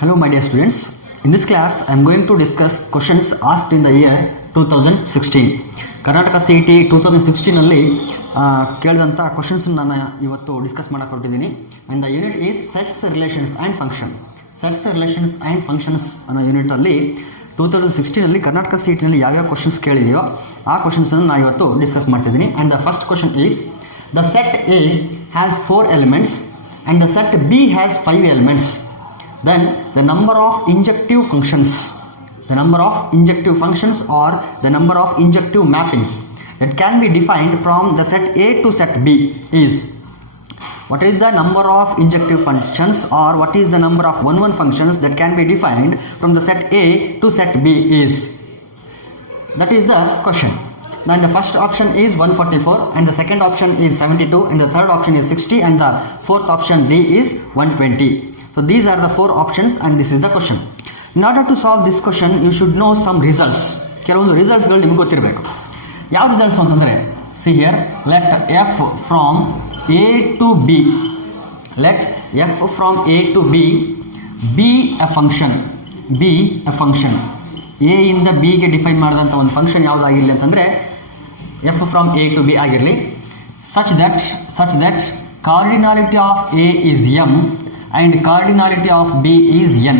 Hello my dear students, in this class I am going to discuss questions asked in the year 2016. Karnataka CET 2016 ನಲ್ಲಿ ಕೇಳಿದಂಥ questions ನಾನು ಇವತ್ತು discuss ಮಾಡಕ್ಕೆ ಹೊರಟಿದ್ದೀನಿ. And the unit is sets relations and function. Sets relations and functions ಅನ್ನೋ ಯೂನಿಟಲ್ಲಿ 2016 Karnataka CET ನಲ್ಲಿ ಯಾವ್ಯಾವ questions ಕೇಳಿದೆಯೋ ಆ ಕ್ವಶನ್ಸನ್ನು ನಾನು ಇವತ್ತು ಡಿಸ್ಕಸ್ ಮಾಡ್ತಿದ್ದೀನಿ. And the first question is the set A has 4 elements and the set B has 5 elements. Then the number of injective functions or the number of injective mappings that can be defined from the set A to set B is. What is the number of injective functions or what is the number of 1-1 functions that can be defined from the set A to set B is. That is the question. Now the first option is 144 and the second option is 72 and the third option is 60 and the fourth option D is 120. So these are the 4 options and this is the question. In order to solve this question you should know some results. ಕೆಲವೊಂದು ರಿಸಲ್ಟ್ಸ್ಗಳು ನಿಮ್ಗೆ ಗೊತ್ತಿರಬೇಕು. ಯಾವ results ಅಂತಂದರೆ see here, let f from A to B, let f from A to B be a function, A ಇಂದ B ಗೆ define ಮಾಡಿದಂಥ ಒಂದು function ಯಾವುದಾಗಿರಲಿ ಅಂತಂದರೆ f from A to B ಆಗಿರಲಿ, such that cardinality of A is m and cardinality of B is n.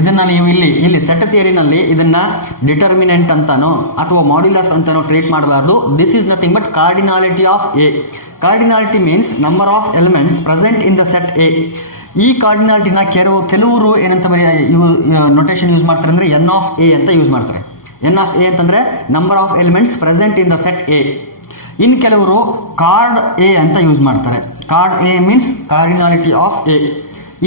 ಇದನ್ನು ನೀವು ಇಲ್ಲಿ set ಥಿಯರಿನಲ್ಲಿ ಇದನ್ನು ಡಿಟರ್ಮಿನೆಂಟ್ ಅಂತಾನೋ ಅಥವಾ ಮಾಡ್ಯುಲಸ್ ಅಂತಾನೋ ಟ್ರೀಟ್ ಮಾಡಬಾರ್ದು. This is nothing but cardinality of A. Cardinality means number of elements present in the set A. ಈ ಕಾರ್ಡಿನಾಲಿಟಿನ ಕೆಲವರು ಏನಂತ ನೊಟೇಷನ್ ಯೂಸ್ ಮಾಡ್ತಾರೆ ಅಂದರೆ ಎನ್ ಆಫ್ ಎ ಅಂತ ಯೂಸ್ ಮಾಡ್ತಾರೆ. ಎನ್ ಆಫ್ ಎ ಅಂತಂದರೆ number of elements present in the set A. ಇನ್ನು ಕೆಲವರು ಕಾರ್ಡ್ ಎ ಅಂತ ಯೂಸ್ ಮಾಡ್ತಾರೆ. Card A means cardinality of A.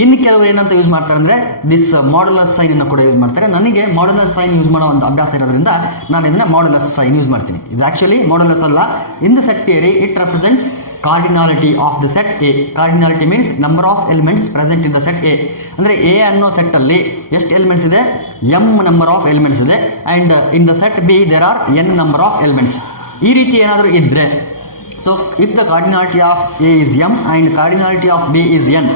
ಇನ್ನು ಕೆಲವರು ಏನಂತ ಯೂಸ್ ಮಾಡ್ತಾರೆ ಅಂದರೆ ದಿಸ್ ಮಾಡ್ಯುಲಸ್ ಸೈನ್ ಅನ್ನು ಕೂಡ ಯೂಸ್ ಮಾಡ್ತಾರೆ. ನನಗೆ ಮಾಡ್ಯುಲಸ್ ಸೈನ್ ಯೂಸ್ ಮಾಡೋ ಒಂದು ಅಭ್ಯಾಸ ಇರೋದ್ರಿಂದ ನಾನು ಇದನ್ನ ಮಾಡ್ಯುಲಸ್ ಸೈನ್ ಯೂಸ್ ಮಾಡ್ತೀನಿ. ಇದು ಆಕ್ಚುಲಿ ಮಾಡ್ಯುಲಸ್ ಅಲ್ಲ. In the set theory it represents cardinality of the set A. Cardinality means number of elements present in the set A. ಅಂದರೆ ಎ ಅನ್ನೋ ಸೆಟ್ಟಲ್ಲಿ ಎಷ್ಟು ಎಲಿಮೆಂಟ್ಸ್ ಇದೆ? ಎಮ್ ನಂಬರ್ ಆಫ್ ಎಲಿಮೆಂಟ್ಸ್ ಇದೆ. And in the set B there are N number of elements. ಈ ರೀತಿ ಏನಾದರೂ ಇದ್ದರೆ, so if the cardinality of A is M and cardinality of B is N,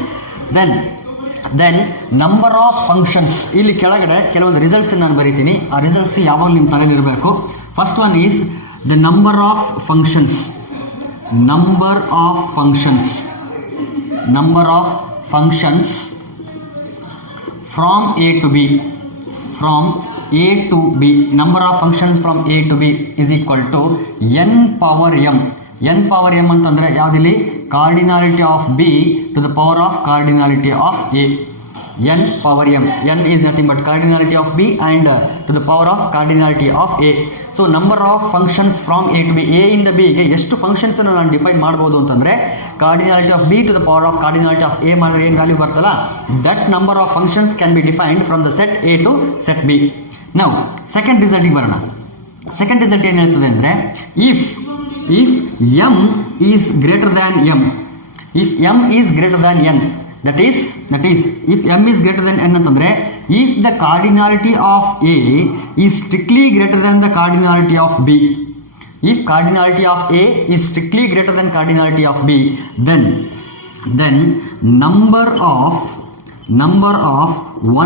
then number of functions. ಇಲ್ಲಿ ಕೆಳಗಡೆ ಕೆಲವೊಂದು results ನಾನು ಬರೀತೀನಿ. ಆ ರಿಸಲ್ಟ್ಸ್ ಯಾವಾಗ ನಿಮ್ಮ ತಲೆಯಲ್ಲಿರಬೇಕು. First one is the number of functions from A to B. Number of functions from A to B is equal to n power m. n power m ಅಂತಂದರೆ ಯಾವುದಿಲ್ಲಿ? Cardinality of B to the power of cardinality of A. n power m. n is nothing but cardinality of b and to the power of cardinality of a. So number of functions from a to b. a ಇಂದ b ಗೆ ಎಷ್ಟು functions ಅನ್ನು ನಾನು define ಮಾಡಬಹುದು ಅಂತಂದರೆ cardinality of b to the power of cardinality of a ಮಾಡಿದ್ರೆ ಏನು value ಬರ್ತಲ್ಲ, that number of functions can be defined from the set a to set b. ನಾವು ಸೆಕೆಂಡ್ ರಿಸಲ್ಟಿಗೆ ಬರೋಣ. ಸೆಕೆಂಡ್ ರಿಸಲ್ಟ್ ಏನು ಹೇಳ್ತದೆ ಅಂದರೆ if m is greater than m, if m is greater than n, that is if m is greater than n ಅಂತಂದರೆ if the cardinality of a is strictly greater than the cardinality of b, if cardinality of a is strictly greater than cardinality of b, then number of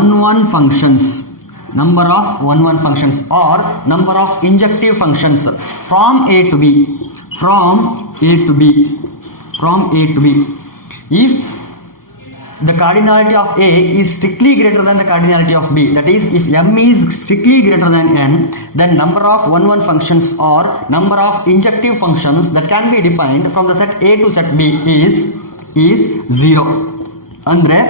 1-1 functions or number of injective functions from A to B, if the cardinality of A is strictly greater than the cardinality of B, that is if m is strictly greater than n, then number of 1-1 functions or number of injective functions that can be defined from the set A to set B is 0. Andre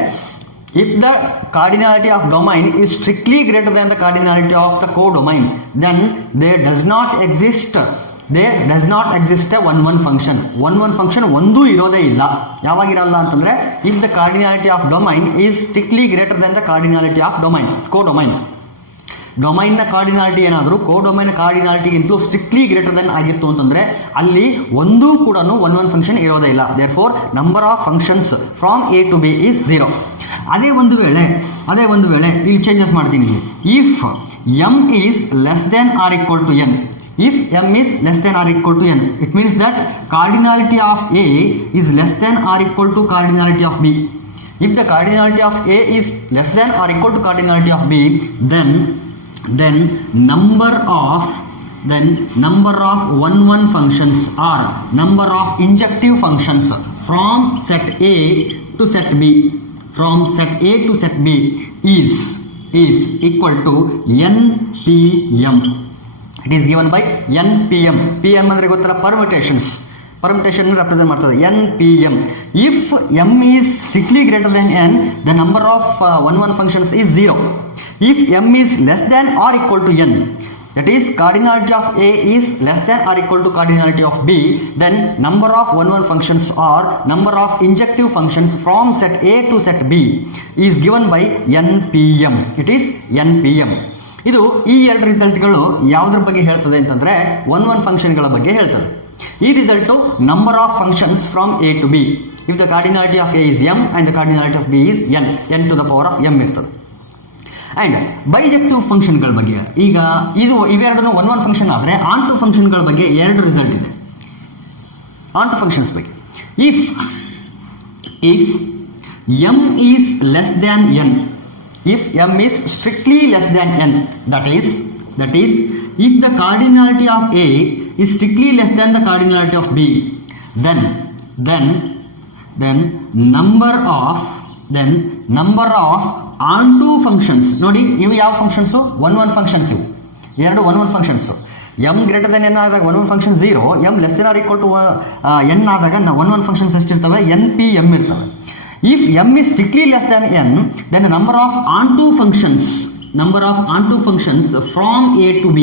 if the cardinality of domain is strictly greater than the cardinality of the codomain, then there does not exist a 1-1 function. 1-1 function ಒಂದೂ ಇರೋದೇ ಇಲ್ಲ. ಯಾವಾಗಿರಲ್ಲ ಅಂತಂದರೆ if the cardinality of domain is strictly greater than the cardinality of codomain. ಡೊಮೈನ್ನ cardinality ಏನಾದರೂ codomain ಕಾರ್ಡಿನಾಲಿಟಿಗಿಂತಲೂ strictly greater than ಆಗಿತ್ತು ಅಂತಂದರೆ ಅಲ್ಲಿ ಒಂದೂ ಕೂಡ 1-1 ಫಂಕ್ಷನ್ ಇರೋದೇ ಇಲ್ಲ. Therefore number of functions from A to B is 0. ಅದೇ ಒಂದು ವೇಳೆ ಇಲ್ಲಿ ಚೇಂಜಸ್ ಮಾಡ್ತೀನಿ. If M is less than or equal to N, if m is less than or equal to n, it means that cardinality of A is less than or equal to cardinality of B. if the cardinality of A is less than or equal to cardinality of B, then number of 1 functions or number of injective functions from set A to set B is equal to NPM. It is given by NPM. PM ಅಂದ್ರೆ ಗೊತ್ತಲ್ಲ, permutations represent ಮಾಡ್ತದೆ NPM. If M is strictly greater than N, the number of 1 functions is 0. If M is less than or equal to N, that is cardinality of A is less than or equal to cardinality of B, then number of 1 functions or number of injective functions from set A to set B is given by NPM. It is NPM. ಇದು ಈ ಎರಡು ರಿಸಲ್ಟ್ಗಳು ಯಾವುದ್ರ ಬಗ್ಗೆ ಹೇಳ್ತದೆ ಅಂತಂದ್ರೆ 1 ಫಂಕ್ಷನ್ಗಳ ಬಗ್ಗೆ ಹೇಳ್ತದೆ. ಈ result number of functions from A to B. If the cardinality of A is M and the cardinality of B is n to the power of M ಇರ್ತದೆ. ಆ್ಯಂಡ್ ಬೈಜೆಕ್ಟಿವ್ ಫಂಕ್ಷನ್ಗಳ ಬಗ್ಗೆ, ಈಗ ಇವೆರಡೂ 1 ಫಂಕ್ಷನ್ ಆದರೆ ಆನ್ ಟು ಫಂಕ್ಷನ್ಗಳ ಬಗ್ಗೆ 2 result ಇದೆ. On to functions ಬಗ್ಗೆ, if M is less than N, if M is strictly less than N, that is if the cardinality of A is strictly less than the cardinality of B, then number of onto functions, ನೋಡಿ ಇವು ಯಾವ functions 1 functions, ಇವು ಎರಡು 1 functions. M greater than N ಆದಾಗ 1 function 0, M less than or equal to N ಆದಾಗ 1 functions ಎಷ್ಟಿರ್ತವೆ, NPM ಇರ್ತವೆ. If M is strictly less than N, then the number of onto functions from A to B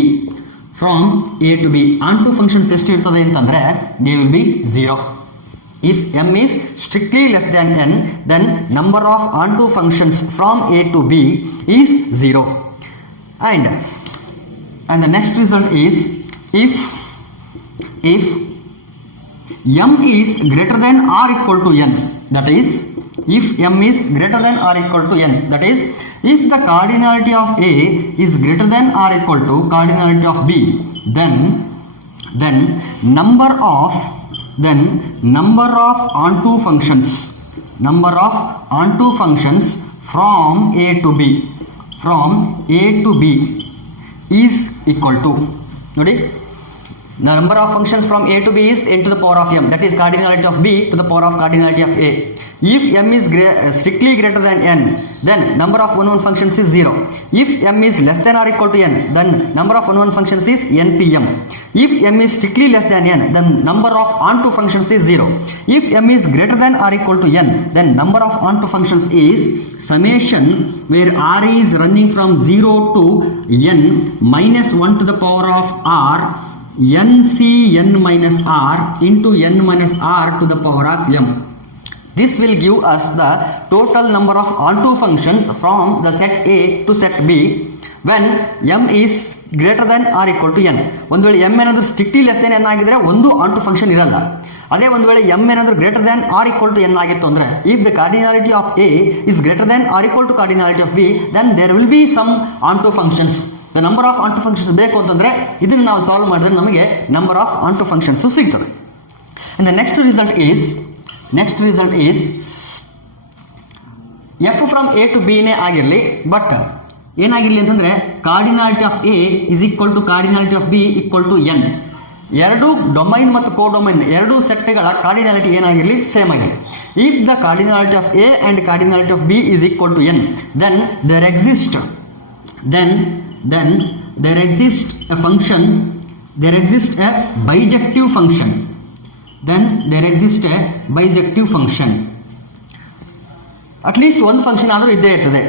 onto functions ಎಷ್ಟಿರ್ತದೆ ಅಂತಂದ್ರೆ they will be 0. If M is strictly less than N, then number of onto functions from A to B is 0. And the next result is if M is greater than or equal to N, that is if M is greater than or equal to N, that is if the cardinality of A is greater than or equal to cardinality of B, then number of onto functions from A to B is equal to, ನೋಡಿ, the number of functions from A to B is n to the power of M, that is cardinality of B to the power of cardinality of A. If M is strictly greater than N, then number of 1 functions is 0. If M is less than or equal to N, then number of 1 functions is NPM. If M is strictly less than N, then number of onto functions is 0. If M is greater than or equal to N, then number of onto functions is summation, where R is running from 0 to N minus 1 to the power of R NCN minus R into N minus R to the power of M. This will give us the total number of onto functions from the set A to set B when M is greater than or equal to N. ಒಂದು ವೇಳೆ M ಏನಾದರೂ strictly less than N ಆಗಿದ್ರೆ ಒಂದು on to function ಇರಲ್ಲ. ಅದೇ ಒಂದು ವೇಳೆ M ಏನಾದರೂ greater than or equal to N ಆಗಿತ್ತು ಅಂದರೆ, if the cardinality of A is greater than or equal to cardinality of B, then there will be some onto functions. The number of onto functions ಬೇಕು ಅಂತಂದರೆ ಇದನ್ನು ನಾವು solve ಮಾಡಿದ್ರೆ ನಮಗೆ number of onto functions ಸಿಗ್ತದೆ. And the next result is f from A to B ನೇ ಆಗಿರಲಿ, but ಏನಾಗಿರಲಿ ಅಂತಂದರೆ cardinality of A is equal to cardinality of B equal to N. ಎರಡು ಡೊಮೈನ್ ಮತ್ತು ಕೋಡೊಮೈನ್ ಎರಡು ಸೆಟ್ಗಳ ಕಾರ್ಡಿನಾಲಿಟಿ ಏನಾಗಿರಲಿ, ಸೇಮ್ ಆಗಿರಲಿ. If the cardinality of A and cardinality of B is equal to N, then there exists a function, there exists a bijective function. At least ಒಂದು function ಆದರೂ ಇದ್ದೇ ಇರ್ತದೆ.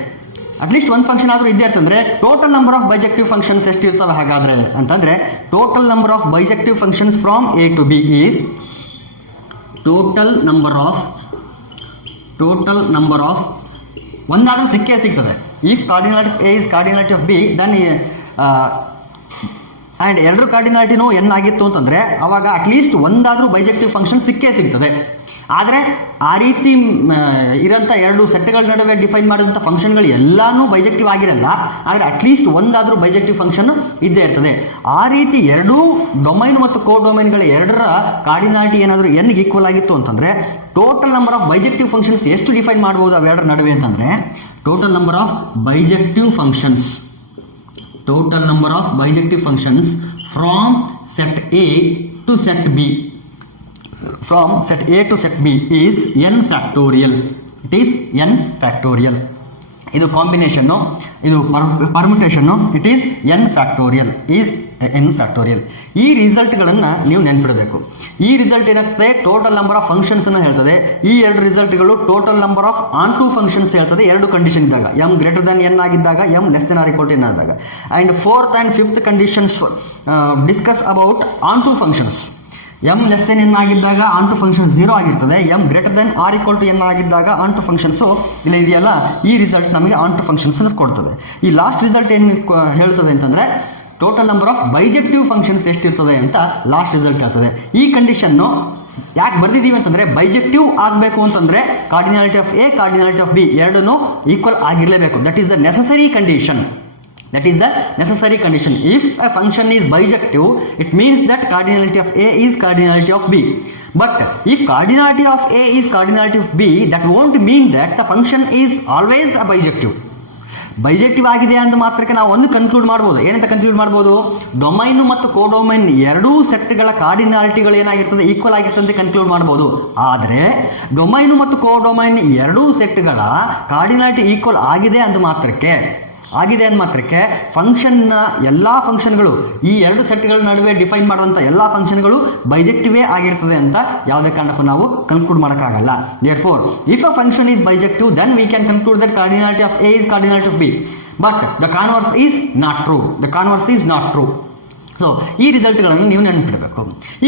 ಅಂದರೆ total number of bijective functions ಎಷ್ಟಿರ್ತವೆ ಹಾಗಾದರೆ ಅಂತಂದರೆ, total number of bijective functions from A to B is total number of ಒಂದಾದರೂ ಸಿಗ್ತದೆ. If cardinality of A is cardinality of B, then and ಎರಡು ಕಾರ್ಡಿನಾಲಿಟಿನೂ N ಆಗಿತ್ತು ಅಂತಂದರೆ ಅವಾಗ ಅಟ್ಲೀಸ್ಟ್ ಒಂದಾದರೂ ಬೈಜೆಕ್ಟಿವ್ ಫಂಕ್ಷನ್ ಸಿಗ್ತದೆ. ಆದರೆ ಆ ರೀತಿ ಇರೋಂಥ ಎರಡು ಸೆಟ್ಗಳ ನಡುವೆ ಡಿಫೈನ್ ಮಾಡಿದಂಥ ಫಂಕ್ಷನ್ಗಳು ಎಲ್ಲನೂ ಬೈಜೆಕ್ಟಿವ್ ಆಗಿರಲ್ಲ, ಆದರೆ ಅಟ್ಲೀಸ್ಟ್ ಒಂದಾದರೂ ಬೈಜೆಕ್ಟಿವ್ ಫಂಕ್ಷನ್ ಇದ್ದೇ ಇರ್ತದೆ. ಆ ರೀತಿ ಎರಡೂ ಡೊಮೈನ್ ಮತ್ತು ಕೋ ಡೊಮೈನ್ಗಳ ಎರಡರ ಕಾರ್ಡಿನಾಲಿಟಿ ಏನಾದರೂ ಎನ್ಗೆ ಈಕ್ವಲ್ ಆಗಿತ್ತು ಅಂತಂದರೆ total number of bijective functions ಎಷ್ಟು ಡಿಫೈನ್ ಮಾಡ್ಬೋದು ಅವೆರಡರ ನಡುವೆ ಅಂತಂದರೆ total number of bijective functions from set A to set B is n factorial. It is n factorial. ಇದು ಕಾಂಬಿನೇಷನ್ನು, ಇದು permutation, it is n factorial. ಈ ರಿಸಲ್ಟ್ಗಳನ್ನು ನೀವು ನೆನ್ಪಿಡಬೇಕು. ಈ ರಿಸಲ್ಟ್ ಏನಾಗ್ತದೆ, ಟೋಟಲ್ ನಂಬರ್ ಆಫ್ ಫಂಕ್ಷನ್ಸನ್ನು ಹೇಳ್ತದೆ. ಈ ಎರಡು ರಿಸಲ್ಟ್ಗಳು total number of onto functions ಹೇಳ್ತದೆ ಎರಡು ಕಂಡೀಷನ್ ಇದ್ದಾಗ, m ಗ್ರೇಟರ್ ದನ್ n ಆಗಿದ್ದಾಗ, m less than or equal to n ಆದಾಗ. And fourth and fifth conditions discuss about onto functions. m less than n ಆಗಿದ್ದಾಗ onto function 0 ಆಗಿರ್ತದೆ, m greater than or equal to n ಆಗಿದ್ದಾಗ onto functions ಇಲ್ಲ ಇದೆಯಲ್ಲ, ಈ result ನಮಗೆ on to functions ಕೊಡ್ತದೆ. ಈ last result ಏನು ಹೇಳ್ತದೆ ಅಂತಂದರೆ total number of bijective functions ಎಷ್ಟಿರ್ತದೆ ಅಂತ ಲಾಸ್ಟ್ ರಿಸಲ್ಟ್ ಹೇಳ್ತದೆ. ಈ ಕಂಡೀಷನ್ನು ಯಾಕೆ ಬರ್ದಿದ್ದೀವಿ ಅಂತಂದರೆ ಬೈಜೆಕ್ಟಿವ್ ಆಗಬೇಕು ಅಂತಂದರೆ cardinality of A cardinality of B ಎರಡೂ ಈಕ್ವಲ್ ಆಗಿರಲೇಬೇಕು. That is the necessary condition. If a function is bijective, it means that cardinality of A is cardinality of B. But if cardinality of A is cardinality of B, that won't mean that the function is always a bijective. Bijective ಆಗಿದೆ ಅಂದ ಮಾತ್ರಕ್ಕೆ ನಾವು ಒಂದು conclude ಮಾಡ್ಬೋದು. ಏನಂತ conclude ಮಾಡ್ಬೋದು, domain ಮತ್ತು ಕೋಡೊಮೈನ್ ಎರಡೂ ಸೆಟ್ಗಳ ಕಾರ್ಡಿನಾಲಿಟಿಗಳು ಏನಾಗಿರ್ತದೆ, ಈಕ್ವಲ್ ಆಗಿರ್ತದೆ ಅಂತ ಕನ್ಕ್ಲೂಡ್ ಮಾಡ್ಬೋದು. ಆದರೆ ಡೊಮೈನ್ ಮತ್ತು ಕೋಡೊಮೈನ್ ಎರಡೂ ಸೆಟ್ಗಳ ಕಾರ್ಡಿನಾಲಿಟಿ ಈಕ್ವಲ್ ಆಗಿದೆ ಅಂದ ಮಾತ್ರಕ್ಕೆ ಫಂಕ್ಷನ್ನ ಎಲ್ಲ ಫಂಕ್ಷನ್ಗಳು, ಈ ಎರಡು ಸೆಟ್ಗಳ ನಡುವೆ ಡಿಫೈನ್ ಮಾಡುವಂಥ ಎಲ್ಲ ಫಂಕ್ಷನ್ಗಳು ಬೈಜೆಕ್ಟಿವೇ ಆಗಿರ್ತದೆ ಅಂತ ಯಾವುದೇ ಕಾರಣಕ್ಕೂ ನಾವು ಕನ್ಕ್ಲೂಡ್ ಮಾಡೋಕ್ಕಾಗಲ್ಲ. Therefore, if a function is bijective, then we can conclude that cardinality of A is cardinality of B. But the converse is not true. So ಈ ರಿಸಲ್ಟ್ಗಳನ್ನು ನೀವು ನೆನಪಿಡಬೇಕು.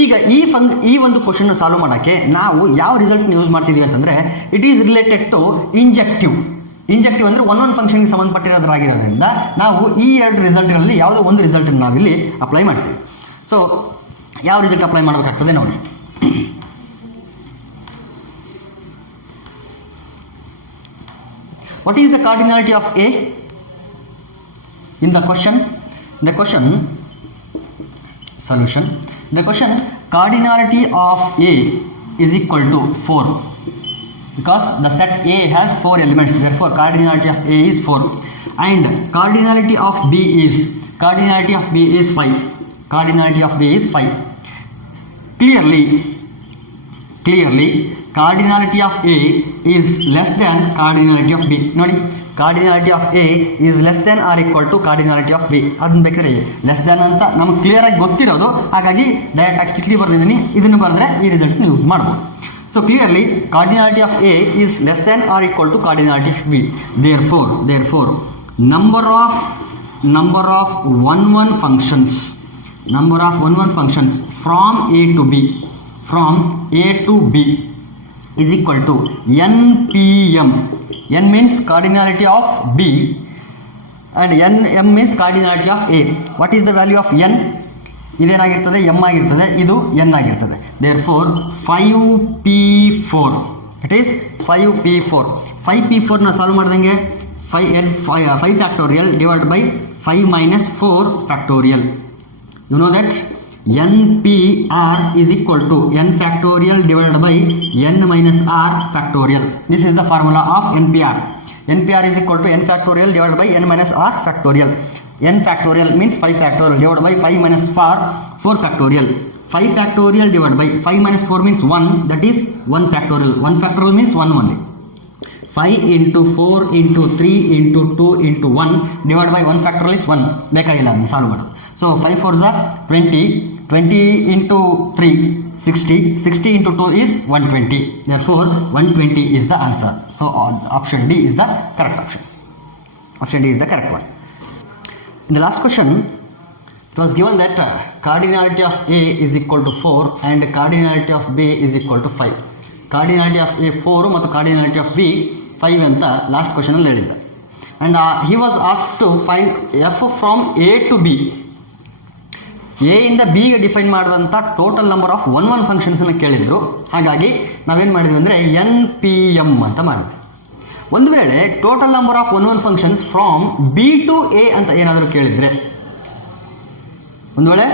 ಈಗ ಈ ಒಂದು ಕ್ವಶನ್ ಸಾಲ್ವ್ ಮಾಡೋಕ್ಕೆ ನಾವು ಯಾವ ರಿಸಲ್ಟ್ನ ಯೂಸ್ ಮಾಡ್ತಿದ್ದೀವಿ ಅಂತಂದರೆ ಇಟ್ ಈಸ್ ರಿಲೇಟೆಡ್ ಟು ಇಂಜೆಕ್ಟಿವ್ ಅಂದರೆ ಒಂದೊಂದು ಫಂಕ್ಷನ್ಗೆ ಸಂಬಂಧಪಟ್ಟಿರೋದ್ರಾಗಿರೋದ್ರಿಂದ ನಾವು ಈ ಎರಡು ರಿಸಲ್ಟ್ಗಳಲ್ಲಿ ಯಾವುದೋ ಒಂದು ರಿಸಲ್ಟನ್ನು ನಾವಿಲ್ಲಿ ಅಪ್ಲೈ ಮಾಡ್ತೀವಿ. ಸೊ ಯಾವ ರಿಸಲ್ಟ್ ಅಪ್ಲೈ ಮಾಡಬೇಕಾಗ್ತದೆ ನೋಡಿ. What is the cardinality of A in the question? The question cardinality of A is equal to 4 because the set A has 4 elements, therefore cardinality of A is 4, and cardinality of B is 5. Clearly cardinality of A is less than cardinality of B. ನೋಡಿ, cardinality of A is less than or equal to cardinality of B. ಅದನ್ನ ಬೇಕಾದ್ರೆ less than ಅಂತ ನಮ್ಗೆ ಕ್ಲಿಯರಾಗಿ ಗೊತ್ತಿರೋದು, ಹಾಗಾಗಿ direct ಆಗಿ strictly ಬರ್ದಿದ್ದೀನಿ. ಇದನ್ನು ಬರೆದ್ರೆ ಈ ರಿಸಲ್ಟ್ನ ಯೂಸ್ ಮಾಡ್ಬೋದು. So clearly cardinality of A is less than or equal to cardinality of B. Therefore number of 1 functions from A to B is equal to NPM. N means cardinality of B and M means cardinality of A. What is the value of N? ಇದೇನಾಗಿರ್ತದೆ, M ಆಗಿರ್ತದೆ, ಇದು N ಆಗಿರ್ತದೆ. Therefore 5P4, it is 5P4 ನ solve ಮಾಡ್ದಂಗೆ 5 factorial divided by 5 minus 4 factorial. You know that NPR is equal to n factorial divided by n minus r factorial. This is the formula of NPR. NPR is equal to n factorial divided by n minus r factorial. N factorial means 5 factorial divided by 5 minus 4 factorial. 5 factorial divided by 5 minus 4 means 1, that is 1 factorial. 1 factorial means 1 only. 5 into 4 into 3 into 2 into 1 divided by 1 factorial is 1. ಬೇಕಾಗಿಲ್ಲ ಅದನ್ನು solve ಮಾಡೋದು. So 5 4s are 20 into 3 60 into 2 is 120. Therefore 120 is the answer. So option D is the correct option. Option D is the correct one. In the last question, it was given that cardinality of A is equal to 4 and cardinality of B is equal to 5. Cardinality of A 4 ಮತ್ತು cardinality of B 5 ಅಂತ last ಕ್ವಶನಲ್ಲಿ ಹೇಳಿದ್ದ. And he was asked to find f from A to B. A ಇಂದ ಬಿಗೆ define ಮಾಡಿದಂಥ total number of one ಫಂಕ್ಷನ್ಸನ್ನು ಕೇಳಿದ್ರು. ಹಾಗಾಗಿ ನಾವೇನು ಮಾಡಿದ್ವಿ ಅಂದರೆ NPM ಅಂತ ಮಾಡಿದ್ವಿ. ಒಂದು ವೇಳೆ total number of one functions from B to A ಅಂತ ಏನಾದರೂ ಕೇಳಿದರೆ, ಒಂದು ವೇಳೆ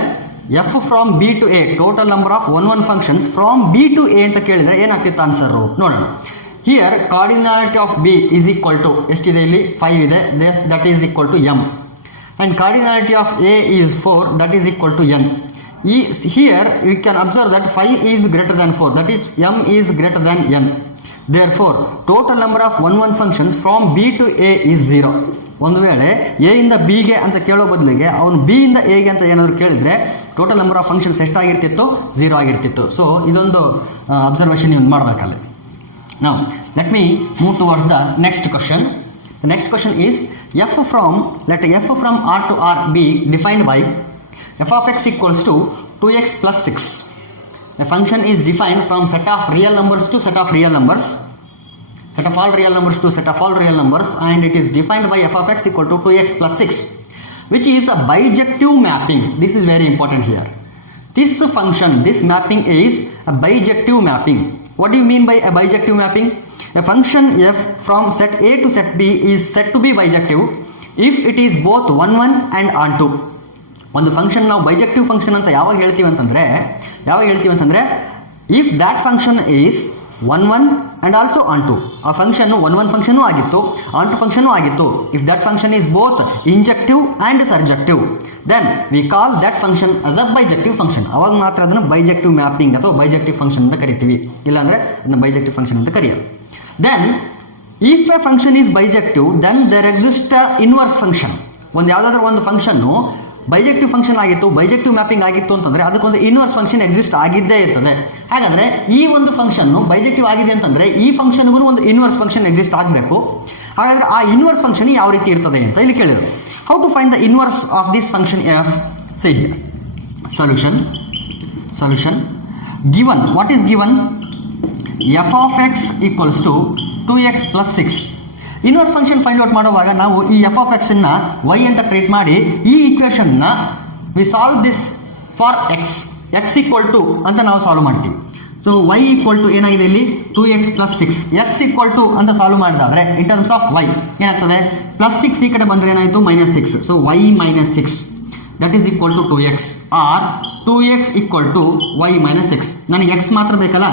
f from B to A total number of one functions from B to A ಅಂತ ಕೇಳಿದರೆ ಏನಾಗ್ತಿತ್ತು ಆನ್ಸರು ನೋಡೋಣ. Here cardinality of B is equal to ಎಷ್ಟಿದೆ, ಇಲ್ಲಿ 5 ಇದೆ, that is equal to M. And cardinality of A is 4, that is equal to n. Here we can observe that 5 is greater than 4, that is m is greater than n. Therefore total number of one functions from B to A is 0. ಒಂದು ವೇಳೆ A ಇಂದ ಬಿಗೆ ಅಂತ ಕೇಳೋ ಬದಲಿಗೆ ಅವನು B ಇಂದ ಎಗೆ ಅಂತ ಏನಾದರೂ ಕೇಳಿದ್ರೆ ಟೋಟಲ್ ನಂಬರ್ ಆಫ್ ಫಂಕ್ಷನ್ಸ್ ಎಷ್ಟಾಗಿರ್ತಿತ್ತು, 0 ಆಗಿರ್ತಿತ್ತು. ಸೊ ಇದೊಂದು ಅಬ್ಸರ್ವೇಷನ್ ನೀವು ಮಾಡಬೇಕಲ್ಲಿ. Now let me move towards the next question. The next question is f from, let f from R to R be defined by f of x equals to 2x plus 6. A function is defined from set of real numbers to set of real numbers, set of all real numbers to set of all real numbers, and it is defined by f of x equal to 2x plus 6, which is a bijective mapping. This is very important here. This function, this mapping is a bijective mapping. What do you mean by a bijective mapping? A function f from set A to set B is said to be bijective if it is both 1 1 and onto. ಒಂದು function ನಾವು bijective function ಅಂತ ಯಾವಾಗ ಹೇಳ್ತೀವಿ ಅಂತಂದರೆ if that function is 1 1 and also onto. ಆ function 1 1 function ಆಗಿತ್ತು, onto function ಆಗಿತ್ತು. If that function is both injective and surjective, then we call that function as a bijective function. ಅವಾಗ ಮಾತ್ರ ಅದನ್ನು ಬೈಜೆಕ್ಟಿವ್ ಮ್ಯಾಪಿಂಗ್ ಅಥವಾ ಬೈಜೆಕ್ಟಿವ್ ಫಂಕ್ಷನ್ ಅಂತ ಕರಿತೀವಿ, ಇಲ್ಲಾಂದರೆ ಅದನ್ನು ಬೈಜೆಕ್ಟಿವ್ ಫಂಕ್ಷನ್ ಅಂತ ಕರೆಯೋದು. Then if a function is bijective then there exist a inverse function. ಒಂದು ಯಾವುದಾದ್ರೂ ಒಂದು ಫಂಕ್ಷನ್ನು ಬೈಜೆಕ್ಟಿವ್ ಫಂಕ್ಷನ್ ಆಗಿತ್ತು, ಬೈಜೆಕ್ಟಿವ್ ಮ್ಯಾಪಿಂಗ್ ಆಗಿತ್ತು ಅಂತಂದರೆ ಅದಕ್ಕೊಂದು ಇನ್ವರ್ಸ್ ಫಂಕ್ಷನ್ ಎಕ್ಸಿಸ್ಟ್ ಆಗಿದ್ದೇ ಇರ್ತದೆ. ಹಾಗಾದರೆ ಈ ಒಂದು ಫಂಕ್ಷನ್ನು ಬೈಜೆಕ್ಟಿವ್ ಆಗಿದೆ ಅಂತಂದರೆ ಈ ಫಂಕ್ಷನ್ಗೂ ಒಂದು ಇನ್ವರ್ಸ್ ಫಂಕ್ಷನ್ ಎಕ್ಸಿಸ್ಟ್ ಆಗಬೇಕು. ಹಾಗಾದರೆ ಆ ಇನ್ವರ್ಸ್ ಫಂಕ್ಷನ್ ಯಾವ ರೀತಿ ಇರ್ತದೆ ಅಂತ ಇಲ್ಲಿ ಕೇಳಿದ್ರು. How to find the inverse of this function F? Say here solution given, what is given? f of x equals to 2x plus 6. Inverse function find out ಮಾಡುವಾಗ ನಾವು ಈ ಎಫ್ ಆಫ್ ಎಕ್ಸ್ ಅನ್ನ ವೈ ಅಂತ treat ಮಾಡಿ ಈ ಈಕ್ವೇಷನ್ನ we solve this for x equal to ಅಂತ ನಾವು ಸಾಲ್ವ್ ಮಾಡ್ತೀವಿ. ಸೊ ವೈ ಈಕ್ವಲ್ ಟು ಏನಾಗಿದೆ ಇಲ್ಲಿ 2x plus 6, x equal to ಅಂತ ಸಾಲ್ವ್ ಮಾಡಿದಾದ್ರೆ ಇನ್ ಟರ್ಮ್ಸ್ ಆಫ್ ವೈ ಏನಾಗ್ತದೆ, +6 ಈ ಕಡೆ ಬಂದರೆ ಏನಾಯಿತು -6. So y -6 that is equal to 2x or 2x equal to y -6. ನನಗೆ x ಮಾತ್ರ ಬೇಕಲ್ಲ,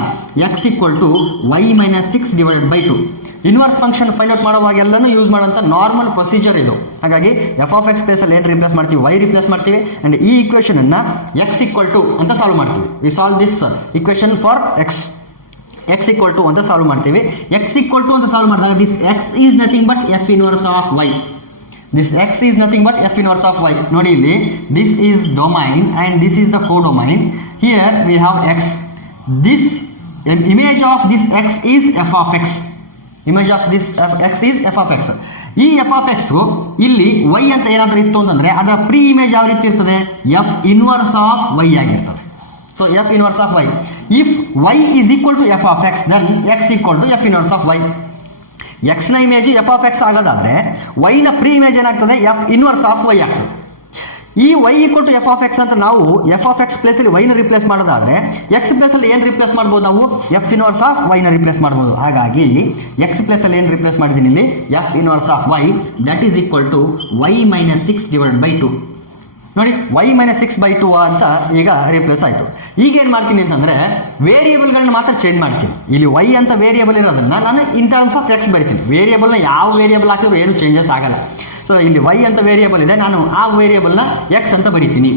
x equal to y -6 divided by 2. Inverse function find out ಮಾಡುವಾಗ ಎಲ್ಲನೂ ಯೂಸ್ ಮಾಡೋಂಥ ನಾರ್ಮಲ್ ಪ್ರೊಸೀಜರ್ ಇದು. ಹಾಗಾಗಿ ಎಫ್ ಆಫ್ ಎಕ್ಸ್ ಪ್ಲೇಸಲ್ಲಿ ಏನು ರಿಪ್ಲೇಸ್ ಮಾಡ್ತೀವಿ, ವೈ ರಿಪ್ಲೇಸ್ ಮಾಡ್ತೀವಿ ಆ್ಯಂಡ್ ಈ ಇಕ್ವೇಷನನ್ನು ಎಕ್ಸ್ ಈಕ್ವಲ್ ಟು ಅಂತ ಸಾಲ್ವ್ ಮಾಡ್ತೀವಿ. We solve this equation for x equal to ಅಂತ ಸಾಲ್ವ್ ಮಾಡ್ತೀವಿ. ಎಕ್ಸ್ ಈಕ್ವಲ್ ಟು ಅಂತ ಸಾಲ್ವ್ ಮಾಡಿದಾಗ this x is nothing but f inverse of y. This x is nothing but f inverse of y. ನೋಡಿ ಇಲ್ಲಿ this is domain and this is the codomain. Here we have x. This image of this x is f of x. Image of this x is f of X. ಈ f of X ಇಲ್ಲಿ Y ಅಂತ ಏನಾದರೂ ಇತ್ತು ಅಂತಂದರೆ ಅದರ pre image ಯಾವ ರೀತಿ ಇರ್ತದೆ, ಎಫ್ ಇನ್ವರ್ಸ್ ಆಫ್ ವೈ ಆಗಿರ್ತದೆ. So F inverse of y. If y is equal to f of x then x equal to f inverse of y. ಎಕ್ಸ್ನ ಇಮೇಜ್ ಎಫ್ ಆಫ್ ಎಕ್ಸ್ ಆಗೋದಾದರೆ ವೈನ preimage ಏನಾಗ್ತದೆ, f inverse of y ಆಗ್ತದೆ. ಈ y equal to f of x ಅಂತ ನಾವು F of X ಪ್ಲೇಸಲ್ಲಿ ವೈನ replace ಮಾಡೋದಾದರೆ ಎಕ್ಸ್ ಪ್ಲೇಸಲ್ಲಿ ಏನು ರಿಪ್ಲೇಸ್ ಮಾಡ್ಬೋದು, ನಾವು ಎಫ್ ಇನ್ವರ್ಸ್ ಆಫ್ ವೈನ ರಿಪ್ಲೇಸ್ ಮಾಡ್ಬೋದು. ಹಾಗಾಗಿ ಎಕ್ಸ್ ಪ್ಲೇಸಲ್ಲಿ ಏನು ರಿಪ್ಲೇಸ್ ಮಾಡಿದ್ದೀನಿ ಇಲ್ಲಿ, F inverse of Y that is equal to y -6 divide by 2. ನೋಡಿ y -6/2 ಅಂತ ಈಗ ರಿಪ್ಲೇಸ್ ಆಯಿತು. ಈಗ ಏನು ಮಾಡ್ತೀನಿ ಅಂತಂದರೆ ವೇರಿಯೇಬಲ್ಗಳನ್ನ ಮಾತ್ರ ಚೇಂಜ್ ಮಾಡ್ತೀನಿ. ಇಲ್ಲಿ y ಅಂತ ವೇರಿಯೇಬಲ್ ಇರೋದನ್ನು ನಾನು ಇನ್ ಟರ್ಮ್ಸ್ ಆಫ್ ಎಕ್ಸ್ ಬರಿತೀನಿ. ವೇರಿಯೇಬಲ್ನ ಯಾವ ವೇರಿಯೇಬಲ್ ಹಾಕಿದ್ರು ಏನು ಚೇಂಜಸ್ ಆಗಲ್ಲ. ಸೊ ಇಲ್ಲಿ y ಅಂತ ವೇರಿಯೇಬಲ್ ಇದೆ, ನಾನು ಆ ವೇರಿಯೇಬಲ್ನ ಎಕ್ಸ್ ಅಂತ ಬರಿತೀನಿ.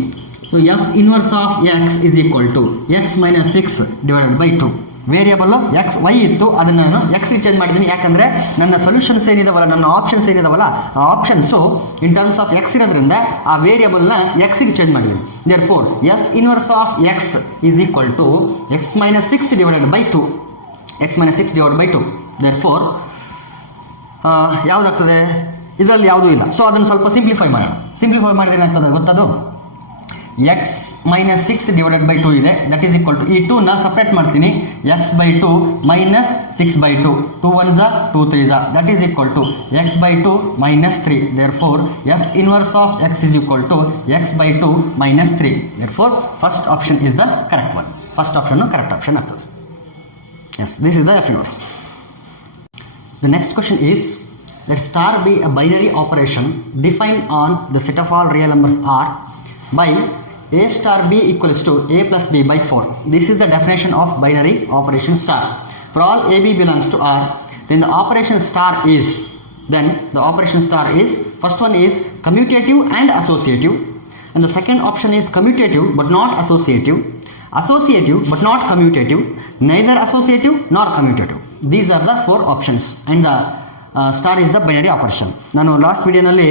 So F inverse of X is equal to x -6 divided by 2. Variable X Y ಇತ್ತು, ಅದನ್ನು ನಾನು ಎಕ್ಸ್ಗೆ ಚೇಂಜ್ ಮಾಡಿದ್ದೀನಿ. ಯಾಕಂದರೆ ನನ್ನ ಸೊಲ್ಯೂಷನ್ಸ್ ಏನಿದಾವಲ್ಲ, ನನ್ನ ಆಪ್ಷನ್ಸ್ ಏನಿದಾವಲ್ಲ, ಆ options in terms of x ಇರೋದ್ರಿಂದ ಆ ವೇರಿಯೇಬಲ್ನ ಎಕ್ಸಿಗೆ ಚೇಂಜ್ ಮಾಡಿದ್ದೀನಿ. Therefore F inverse of X is equal to x -6 divided by 2. x -6 divide by 2. Therefore ಯಾವುದಾಗ್ತದೆ, ಇದರಲ್ಲಿ ಯಾವುದೂ ಇಲ್ಲ. ಸೊ ಅದನ್ನು ಸ್ವಲ್ಪ ಸಿಂಪ್ಲಿಫೈ ಮಾಡೋಣ. ಸಿಂಪ್ಲಿಫೈ ಮಾಡಿದ್ರೆ ಏನಾಗ್ತದೆ ಗೊತ್ತದು, ಎಕ್ಸ್ ಮೈನಸ್ 6 ಡಿವೈಡೆಡ್ ಬೈ 2 ಇದೆ, ದಟ್ ಈಸ್ ಈಕ್ವಲ್ ಟು ಈ 2ನ ಸಪ್ರೇಟ್ ಮಾಡ್ತೀನಿ, ಎಕ್ಸ್ ಬೈ 2 ಮೈನಸ್ 6 ಬೈ 2, 2 1 ಝಾ 2 3 ಝಾ, that is equal to X by 2 minus 3. Therefore F inverse of X is equal to X by 2 minus 3. Therefore first option is the correct one. First option correct option ಆಗ್ತದೆ. S, this is the F inverse. The next question is, let star be a binary operation defined on the set of all real numbers R by a star b equals to a plus b by 4. This is the definition of binary operation star. For all ab belongs to R, then the operation star is, first one is commutative and associative, and the second option is commutative but not associative, associative but not commutative, neither associative nor commutative. These are the 4 options, and the star is the binary operation. ನಾನು last ವಿಡಿಯೋನಲ್ಲಿ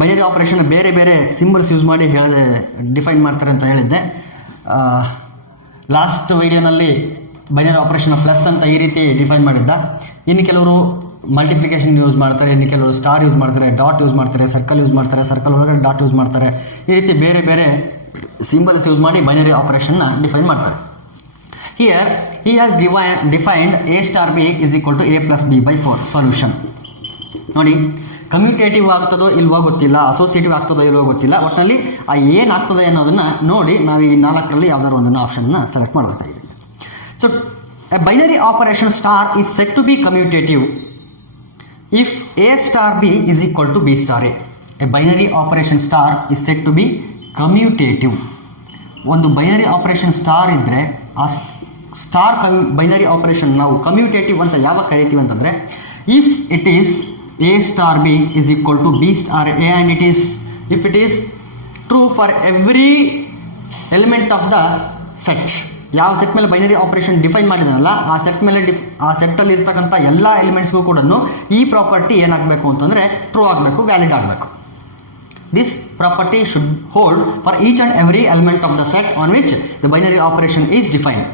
binary operation ಬೇರೆ ಬೇರೆ symbols use ಮಾಡಿ define ಮಾಡ್ತಾರೆ ಅಂತ ಹೇಳಿದ್ದೆ. Last ವಿಡಿಯೋನಲ್ಲಿ binary operation plus ಅಂತ ಈ ರೀತಿ ಡಿಫೈನ್ ಮಾಡಿದ್ದ. ಇನ್ನು ಕೆಲವರು ಮಲ್ಟಿಪ್ಲಿಕೇಶನ್ ಯೂಸ್ ಮಾಡ್ತಾರೆ, ಇನ್ನು ಕೆಲವರು ಸ್ಟಾರ್ ಯೂಸ್ ಮಾಡ್ತಾರೆ, ಡಾಟ್ ಯೂಸ್ ಮಾಡ್ತಾರೆ, ಸರ್ಕಲ್ ಯೂಸ್ ಮಾಡ್ತಾರೆ, ಸರ್ಕಲ್ ಒಳಗಡೆ ಡಾಟ್ ಯೂಸ್ ಮಾಡ್ತಾರೆ. ಈ ರೀತಿ ಬೇರೆ ಬೇರೆ ಸಿಂಬಲ್ಸ್ ಯೂಸ್ ಮಾಡಿ ಬೈನರಿ ಆಪರೇಷನ್ನ ಡಿಫೈನ್ ಮಾಡ್ತಾರೆ. Here he has defined a star b is equal to a plus b by 4. Solution ನೋಡಿ, ಕಮ್ಯೂಟೇಟಿವ್ ಆಗ್ತದೋ ಇಲ್ವೋ ಗೊತ್ತಿಲ್ಲ, ಅಸೋಸಿಯೇಟಿವ್ ಆಗ್ತದೋ ಇಲ್ವೋ ಗೊತ್ತಿಲ್ಲ, ಒಟ್ಟಿನಲ್ಲಿ ಆ ಏನಾಗ್ತದೆ ಅನ್ನೋದನ್ನು ನೋಡಿ ನಾವು ಈ 4ರಲ್ಲಿ ಯಾವ್ದಾದ್ರು ಒಂದನ್ನು ಆಪ್ಷನ್ನ ಸೆಲೆಕ್ಟ್ ಮಾಡಬೇಕಾಗಿದೆ. So a binary operation star is set to B commutative if a star b is equal to b star a. A binary operation star is set to B commutative. ಒಂದು ಬೈನರಿ ಆಪರೇಷನ್ ಸ್ಟಾರ್ ಇದ್ದರೆ ಆ star binary operation ನಾವು commutative ಅಂತ ಯಾವಾಗ ಕರಿತೀವಿ ಅಂತಂದರೆ, if it is a star b is equal to b star a and if it is true for every element of the set. ಯಾವ set ಮೇಲೆ binary operation define ಮಾಡಿದಾನಲ್ಲ ಆ set ಮೇಲೆ ಆ ಸೆಟ್ಟಲ್ಲಿ ಇರ್ತಕ್ಕಂಥ ಎಲ್ಲ ಎಲಿಮೆಂಟ್ಸ್ಗೂ ಕೂಡ ಈ ಪ್ರಾಪರ್ಟಿ ಏನಾಗಬೇಕು ಅಂತಂದರೆ ಟ್ರೂ ಆಗಬೇಕು, ವ್ಯಾಲಿಡ್ ಆಗಬೇಕು. This property should hold for each and every element of the set on which the binary operation is defined.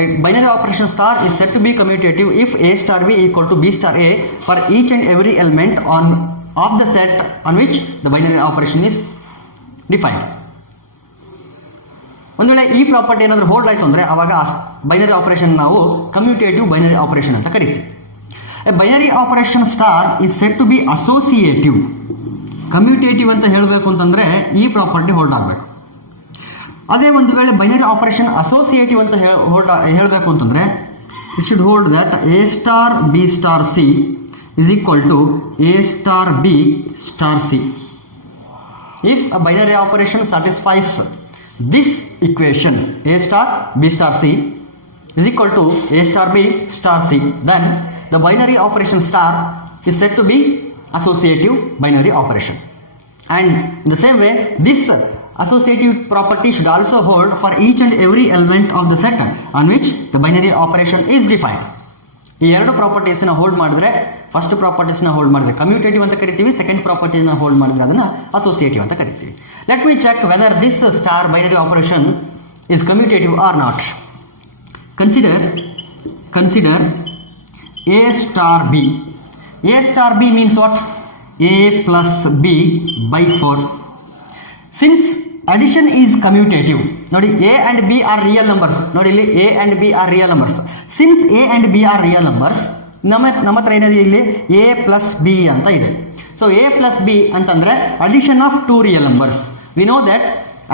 A binary operation star is said to be commutative if a star b equal to b star a for each and every element of the set on which the binary operation is defined. ಒಂದು ವೇಳೆ ಈ property ಏನಾದರೂ hold ಆಯಿತು ಅಂದರೆ ಆವಾಗ binary operation ನಾವು commutative binary operation ಅಂತ ಕರಿತೀವಿ. A binary operation star is set to B associative. Commutative ಅಂತ ಹೇಳಬೇಕು ಅಂತಂದರೆ ಈ ಪ್ರಾಪರ್ಟಿ ಹೋಲ್ಡ್ ಆಗಬೇಕು. ಅದೇ ಒಂದು ವೇಳೆ ಬೈನರಿ ಆಪರೇಷನ್ ಅಸೋಸಿಯೇಟಿವ್ ಅಂತ ಹೇಳಬೇಕು ಅಂತಂದರೆ it should hold that A star B star C is equal to A star B star C. If a binary operation satisfies this equation A star B star C is equal to A star B star C, then the binary operation star is set to B associative binary operation. And in the same way, this associative property should also hold for each and every element of the set on which the binary operation is defined. ಈ ಎರಡು ಪ್ರಾಪರ್ಟೀಸ್ನ hold ಮಾಡಿದ್ರೆ, first ಪ್ರಾಪರ್ಟೀಸ್ನ hold ಮಾಡಿದ್ರೆ commutative ಅಂತ ಕರಿತೀವಿ, second ಪ್ರಾಪರ್ಟೀಸ್ನ hold ಮಾಡಿದ್ರೆ ಅದನ್ನು associative ಅಂತ ಕರಿತೀವಿ. Let me check whether this star binary operation is commutative or not. Consider A star B. A star b means what? A plus b by 4. Since addition is commutative, ನೋಡಿ a and b are real numbers. ನೋಡಿ ಇಲ್ಲಿ a and b are real numbers. Since a and b are real numbers, ನಮ್ಮ ಹತ್ರ ಏನಿದೆ ಇಲ್ಲಿ a plus b ಅಂತ ಇದೆ. So a plus b ಅಂತಂದ್ರೆ addition of two real numbers. We know that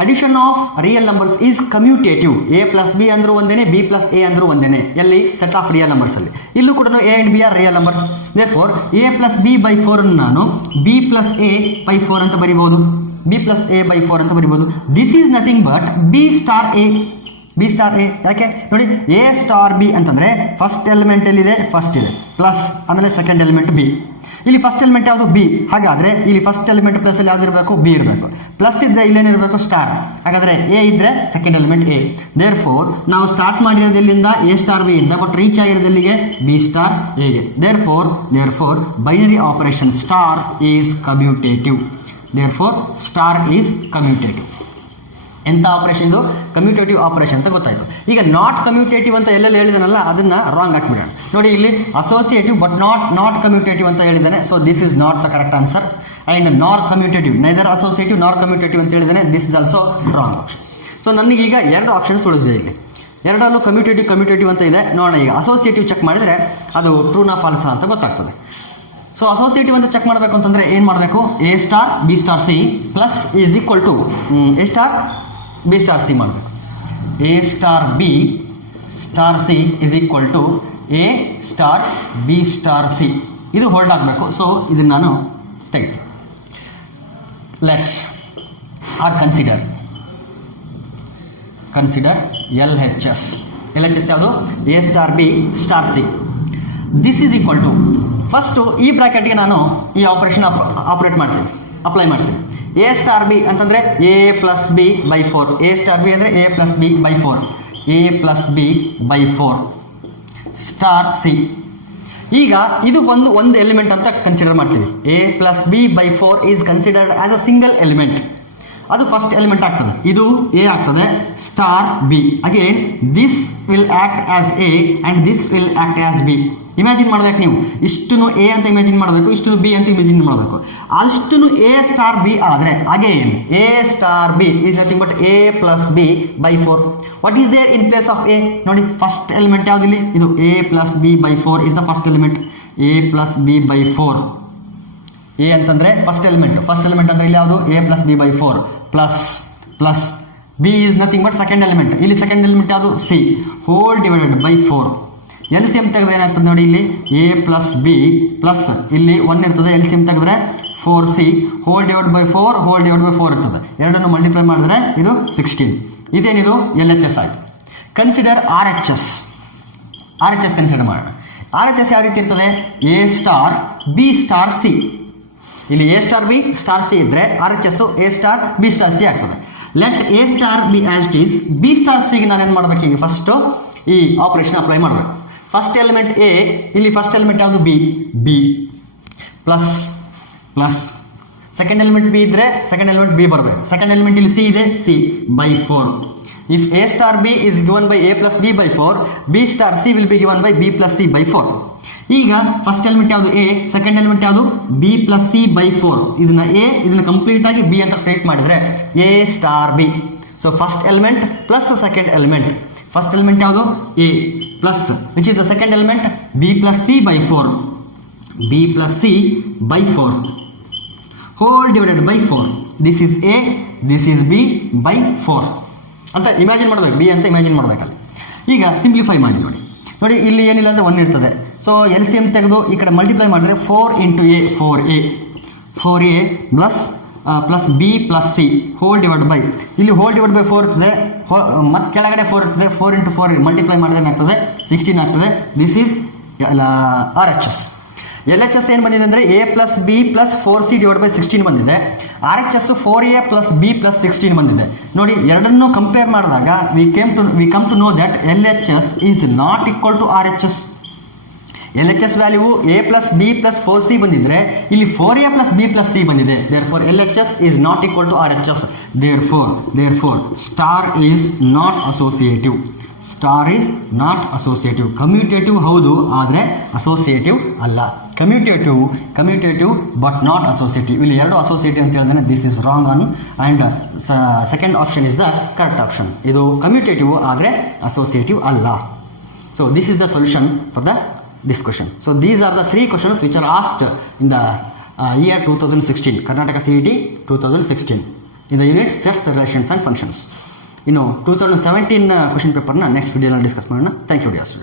addition of real numbers is commutative. a plus b ಅಂದ್ರೂ ಒಂದೇನೆ, b plus a ಅಂದ್ರೂ ಒಂದೇನೆ. ಎಲ್ಲಿ? ಸೆಟ್ ಆಫ್ ರಿಯಲ್ ನಂಬರ್ಸ್ ಅಲ್ಲಿ. ಇಲ್ಲೂ ಕೂಡ a and b are real numbers. Therefore a plus b by 4 ನಾನು b plus a by 4 ಅಂತ ಬರಿಬಹುದು, b plus a by 4 ಅಂತ ಬರಿಬಹುದು. This is nothing but b star a. b star a ಯಾಕೆ ನೋಡಿ, a star b ಅಂತಂದ್ರೆ first element ಎಲ್ಲಿದೆ? First ಇದೆ, plus ಆಮೇಲೆ second element B. ಇಲ್ಲಿ ಫಸ್ಟ್ ಎಲಿಮೆಂಟ್ ಯಾವುದು? ಬಿ. ಹಾಗಾದ್ರೆ ಇಲ್ಲಿ ಫಸ್ಟ್ ಎಲಿಮೆಂಟ್ ಪ್ಲಸ್ ಅಲ್ಲಿ ಯಾವ್ದು ಇರಬೇಕು? ಬಿ ಇರಬೇಕು. ಪ್ಲಸ್ ಇದ್ರೆ ಇಲ್ಲೇನಿರಬೇಕು? ಸ್ಟಾರ್. ಹಾಗಾದ್ರೆ ಎ ಇದ್ರೆ second element A. Therefore ನಾವು ಸ್ಟಾರ್ಟ್ ಮಾಡಿರೋದೆಲ್ಲಿಂದ? ಎ ಸ್ಟಾರ್ ಬಿ ಇಂದ, ಬಟ್ ರೀಚ್ ಆಗಿರೋದೆಲ್ಲಿಗೆ? ಬಿ ಸ್ಟಾರ್ ಎಗೆ. Therefore binary operation star is commutative. Therefore star is commutative. ಎಂಥ ಆಪರೇಷನ್ ಇದು? ಕಮ್ಯೂಟೇಟಿವ್ ಆಪರೇಷನ್ ಅಂತ ಗೊತ್ತಾಯಿತು. ಈಗ ನಾಟ್ ಕಮ್ಯೂಟೇಟಿವ್ ಅಂತ ಎಲ್ಲೆಲ್ಲಿ ಹೇಳಿದಾನಲ್ಲ ಅದನ್ನು ರಾಂಗ್ ಹಾಕ್ಬಿಡೋಣ. ನೋಡಿ ಇಲ್ಲಿ ಅಸೋಸಿಯೇಟಿವ್ ಬಟ್ ನಾಟ್ ಕಮ್ಯೂಟೇಟಿವ್ ಅಂತ ಹೇಳಿದ್ದಾನೆ. So this is not the correct answer. And ನಾರ್ ಕಮ್ಯೂಟೇಟಿವ್, ನೈದರ್ ಅಸೋಸಿಯೇಟಿವ್ ನಾರ್ ಕಮ್ಯೂಟೇಟಿವ್ ಅಂತ ಹೇಳಿದ್ರೆ this is also wrong option. So ನನಗೀಗ 2 ಆಪ್ಷನ್ಸ್ ಉಳಿದಿದೆ ಇಲ್ಲಿ, ಎರಡಲ್ಲೂ ಕಮ್ಯೂಟೇಟಿವ್ ಅಂತ ಇದೆ. ನೋಡೋಣ ಈಗ ಅಸೋಸಿಯೇಟಿವ್ ಚೆಕ್ ಮಾಡಿದರೆ ಅದು ಟ್ರೂನಾ ಫಾಲ್ಸಾ ಅಂತ ಗೊತ್ತಾಗ್ತದೆ. ಸೊ ಅಸೋಸಿಯೇಟಿವ್ ಅಂತ ಚೆಕ್ ಮಾಡಬೇಕು ಅಂತಂದರೆ ಏನು ಮಾಡಬೇಕು, A star B star C plus is equal to A star B star C ಮಾಡಬೇಕು. A star B star C is equal to A star B star C, ಇದು ಹೋಲ್ಡ್ ಆಗಬೇಕು. ಸೊ ಇದನ್ನು ನಾನು ತೆಗಿತೀನಿ. Let's or consider L H S ಯಾವುದು, A star B star C. This is equal to, first ಈ ಬ್ರ್ಯಾಕೆಟ್ಗೆ ನಾನು ಈ ಆಪರೇಷನ್ ಅಪ್ಲೈ ಮಾಡ್ತೀನಿ. ಎ ಸ್ಟಾರ್ ಬಿ ಅಂತಂದರೆ A plus B by 4, A star B ಅಂದರೆ A plus B by 4, A plus B by 4 star C. ಈಗ ಇದು ಒಂದು ಎಲಿಮೆಂಟ್ ಅಂತ ಕನ್ಸಿಡರ್ ಮಾಡ್ತೀವಿ. A plus B by 4 is considered as a single element, ಅದು first element ಆಗ್ತದೆ. ಇದು A ಆಗ್ತದೆ, star B. Again this will act as A and this will act as B. Imagine ಮಾಡ್ಬೇಕು ನೀವು, ಇಷ್ಟನ್ನು ಎ ಅಂತ ಇಮ್ಯಾಜಿನ್ ಮಾಡಬೇಕು, ಇಷ್ಟನ್ನು ಬಿ ಅಂತ ಇಮ್ಯಾಜಿನ್ ಮಾಡಬೇಕು. ಅಷ್ಟನ್ನು ಎ ಸ್ಟಾರ್ ಬಿ ಆದರೆ again A star B is nothing but A plus B by 4. What is there in place of A? ನೋಡಿ ಫಸ್ಟ್ ಎಲಿಮೆಂಟ್ ಯಾವುದಿಲ್ಲಿ, ಇದು A plus B by 4 is the first element. A plus B by 4, A ಅಂತಂದರೆ first element ಅಂದರೆ ಇಲ್ಲಿ ಯಾವುದು, A plus B by 4 plus B is nothing but second element. ಇಲ್ಲಿ second element ಯಾವುದು, C whole divided by 4. L C M ತೆಗೆದ್ರೆ ಏನಾಗ್ತದೆ ನೋಡಿ, ಇಲ್ಲಿ ಎ ಪ್ಲಸ್ ಬಿ ಪ್ಲಸ್ ಇಲ್ಲಿ 1 ಇರ್ತದೆ, ಎಲ್ ಸಿ ಎಮ್ ತೆಗೆದ್ರೆ 4c ಹೋಲ್ ಡಿವೈಡ್ ಬೈ 4 ಇರ್ತದೆ. ಎರಡನ್ನು ಮಲ್ಟಿಪ್ಲೈ ಮಾಡಿದ್ರೆ ಇದು 16. ಇದೇನಿದು ಎಲ್ ಎಚ್ ಎಸ್ ಆಯಿತು. Consider R H S consider ಮಾಡೋಣ. ಆರ್ ಎಚ್ ಎಸ್ ಯಾವ ರೀತಿ ಇರ್ತದೆ, A star B star C. ಇಲ್ಲಿ A star B star C ಇದ್ದರೆ R H S A star B star C ಆಗ್ತದೆ. Let A star B as it is, B star ಸಿಗೆ ನಾನು ಏನು ಮಾಡಬೇಕು, ಈಗ ಫಸ್ಟು ಈ ಆಪರೇಷನ್ ಅಪ್ಲೈ ಮಾಡಬೇಕು. ಫಸ್ಟ್ ಎಲಿಮೆಂಟ್ ಎ, ಇಲ್ಲಿ ಫಸ್ಟ್ ಎಲಿಮೆಂಟ್ ಯಾವುದು B plus second element B ಇದ್ದರೆ ಸೆಕೆಂಡ್ ಎಲಿಮೆಂಟ್ ಬಿ ಬರಬೇಕು. ಸೆಕೆಂಡ್ ಎಲಿಮೆಂಟ್ ಇಲ್ಲಿ ಸಿ ಇದೆ, C by 4. If A star B is given by A plus B by 4, B star C will be given by B plus C by 4. ಈಗ first element ಯಾವುದು A, second element ಯಾವುದು B plus C by 4. ಇದನ್ನ complete ಆಗಿ B ಅಂತ treat ಮಾಡಿದರೆ A star B. So first element plus second element. First element ಯಾವುದು A plus which is the second element B plus C by 4, B plus C by 4 whole divided by 4. This is A, this is B by 4 ಅಂತ imagine ಮಾಡಬೇಕು, B ಅಂತ imagine ಮಾಡಬೇಕಲ್ಲಿ. ಈಗ simplify ಮಾಡಿ ನೋಡಿ ಇಲ್ಲಿ ಏನಿಲ್ಲ ಅಂದರೆ 1 ಇರ್ತದೆ. ಸೊ ಎಲ್ ಸಿ ಎಮ್ ತೆಗೆದು ಈ ಕಡೆ ಮಲ್ಟಿಪ್ಲೈ ಮಾಡಿದ್ರೆ 4 into A 4a plus B plus C hole divide by, ಇಲ್ಲಿ ಹೋಲ್ ಡಿವೈಡ್ ಬೈ 4 ಇರ್ತದೆ, ಮತ್ತು ಕೆಳಗಡೆ 4 ಇರ್ತದೆ. 4 ಇಂಟು 4 ಮಲ್ಟಿಪ್ಲೈ ಮಾಡಿದ್ರೆ ಏನಾಗ್ತದೆ 16 ಆಗ್ತದೆ. This is R H S. L H S ಏನು ಬಂದಿದೆ ಅಂದರೆ A plus B plus 4c divide by 16 ಬಂದಿದೆ. R H S 4a plus B plus 16 ಬಂದಿದೆ. ನೋಡಿ ಎರಡನ್ನೂ ಕಂಪೇರ್ ಮಾಡಿದಾಗ we come to know that L H S is not equal to R H S. L H S value A plus B plus 4c ಬಂದಿದ್ರೆ ಇಲ್ಲಿ 4a plus B plus C ಬಂದಿದೆ. Therefore L H S is not equal to R H S. Therefore star is not associative. Commutative ಹೌದು, ಆದರೆ associative ಅಲ್ಲ. Commutative but not associative. ಇಲ್ಲಿ 2 associative ಅಂತ ಹೇಳಿದ್ರೆ this is wrong one and second option is the correct option. ಇದು commutative ಆದರೆ associative ಅಲ್ಲ. So this is the solution for this question. So these are the 3 questions which are asked in the year 2016, Karnataka CET 2016 in the unit sets, relations and functions. 2017 question paper na next video na discuss ಮಾಡೋಣ. Thank you dear students.